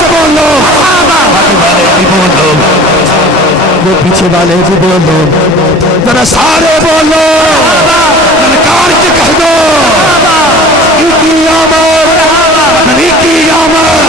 سے بولو آگے والے بھی بولو وہ پیچھے والے بھی بولو ذرا سارے بولو للکار کے کہہ دو کی آمد نبی کی آمد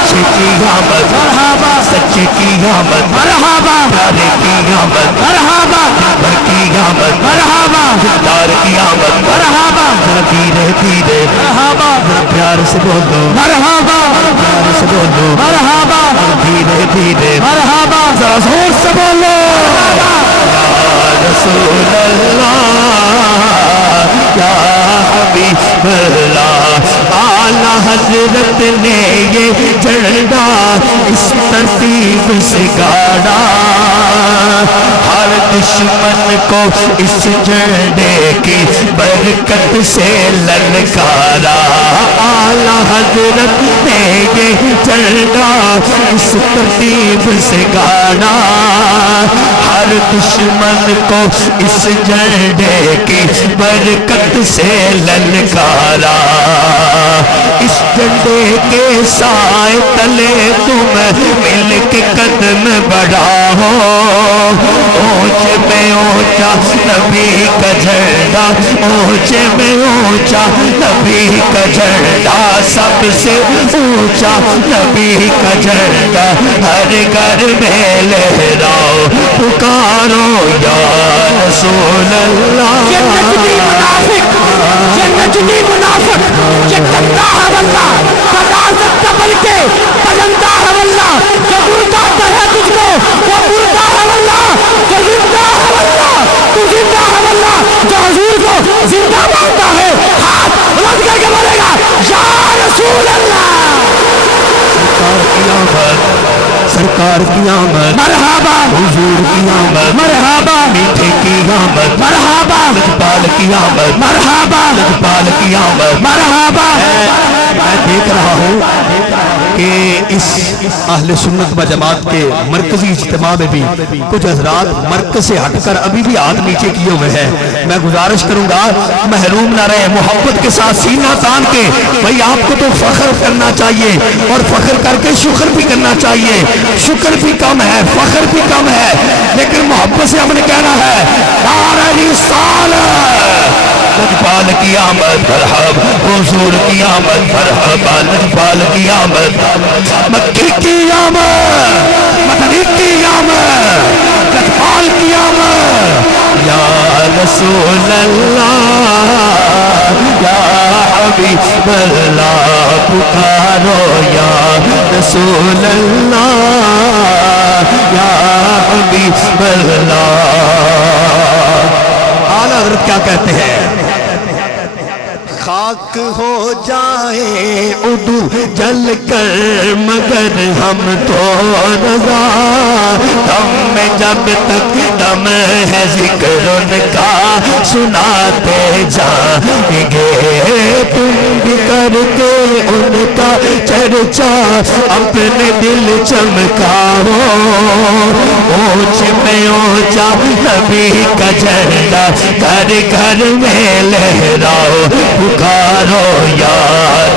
سچے کی آمد مرحبا سچے کی آمد مرحبا پیارے کی آمد مرحبا دلبر کی آمد مرحبا دلدار کی آمد مرحبا دھیرے دھیرے مرحبا پیار سے بولو مرحبا پیار سے بولو مرحبا دھیرے دھیرے مرحبا ذرا زور سے بولو یا رسول اللہ یا حبیب اللہ اعلیٰ حضرت نے یہ جھنڈا اس ترتیب سے گاڑا ہر دشمن کو اس جھنڈے کی برکت سے للکارا اعلیٰ حضرت نے یہ جھنڈا اس ترتیب سے گاڑا ہر دشمن کو اس جھنڈے کی برکت سے للکارا اس جھنڈے کے سائے تلے تم مل کے قدم بڑھاؤ اونچ میں اونچا نبی کا جھنڈا اونچ میں اونچا نبی کا جھنڈا سب سے اونچا نبی کا جھنڈا ہر گھر میں لہراؤ پکارو یا رسول اللہ یہ نجدی منافق یہ نجدی منافق یہ گندہ ہے واللہ فضازت قبل کے بلندہ ہے واللہ جو مردہ ہے تجھ کو وہ مردہ ہے واللہ جو زندہ ہے واللہ تو زندہ ہے واللہ جو حضور کو زندہ مانتا ہے ہاتھ بلند کر کے بولے گا یا رسول اللہ سرکار کی آمد مرحبا حضور کی آمد مرحبا میٹھے کی آمد مرحبا لجپال کی آمد مرحبا لجپال کی آمد مرحبا میں دیکھ رہا ہوں کہ اس اہل سنت و جماعت کے مرکزی اجتماع میں بھی کچھ حضرات مرکز سے ہٹ کر ابھی بھی ہاتھ نیچے کیے ہوئے ہیں میں گزارش کروں گا محروم نہ رہے محبت کے ساتھ سینہ تان کے بھئی آپ کو تو فخر کرنا چاہیے اور فخر کر کے شکر بھی کرنا چاہیے شکر بھی کم ہے فخر بھی کم ہے لیکن محبت سے ہم نے کہنا ہے نعرہ رسالت لجپال کی آمد مرحبا حضور کی آمد مرحبا لجپال کی آمد مکی کی آمد مدنی کی آمد لجپال کی آمد یا رسول اللہ یا حبیب اللہ پکارو یا رسول اللہ یا حبیب اللہ اعلیٰ حضرت کیا کہتے ہیں خاک ہو جائے عدو جل کر مگر ہم تو رضا دم میں جب تک دم ہے ذکر ان کا سناتے جائیں گے تم بھی کر کے ان کا چرچا اپنے دل چمکاؤ اونچ میں اونچا نبی کا جھنڈا گھر گھر میں لہراؤ پکارو یا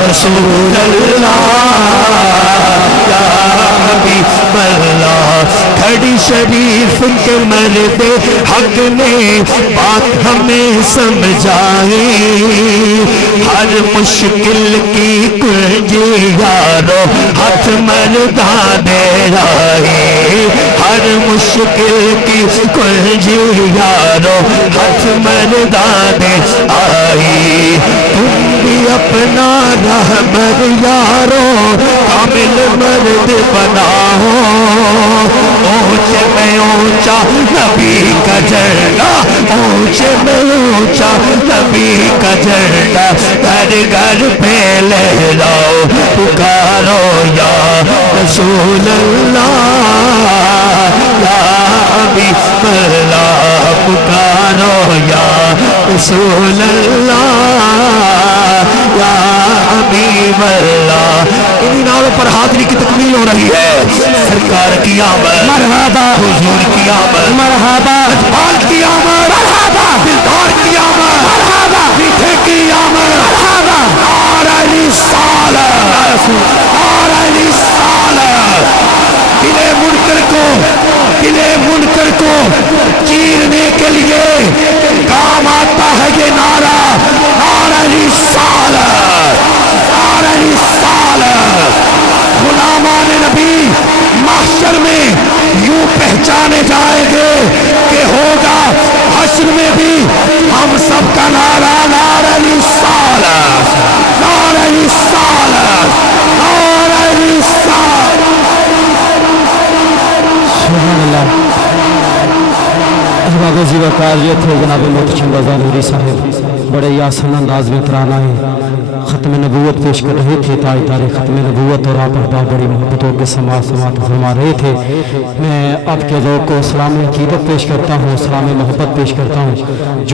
رسول اللہ یا حبیب اللہ کھڑی شریف کے مرد حق نے بات ہمیں سمجھائی ہر مشکل کی کنجی یارو ہاتھ مردہ دے رہے ہر مشکل کی کنجی یارو ہاتھ مردہ دے آئی تم بھی اپنا رہبر یارو کامل مرد بناؤ اونچ میں اونچا نبی کا جھنڈا اونچ میں اونچا نبی کا جھنڈا گھر گھر پہ لہراؤ پکارو یا رسول اللہ یا حبیب اللہ پکارو یا رسول اللہ یا حبیب اللہ انہی ناموں پر حاضری کی تکمیل ہو رہی ہے سرکار کی آمد مرحبا حضور کی آمد مرحبا اجبال کی آمد مرحبا دلدار کی آمد مرحبا میٹھے کی آمد مرحبا نعرہ رسالت نعرہ رسالت سرکار یہ تھے جناب محتشم رضا نوری صاحب، بڑے ہی آسان انداز میں ترانہ ختم نبوت پیش کر رہے تھے، تاجدار ختم نبوت، اور آپ احباب بڑی محبتوں کے سماعت فرما رہے تھے۔ میں آپ کے ذوق کو سلام عقیدت پیش کرتا ہوں، سلام محبت پیش کرتا ہوں۔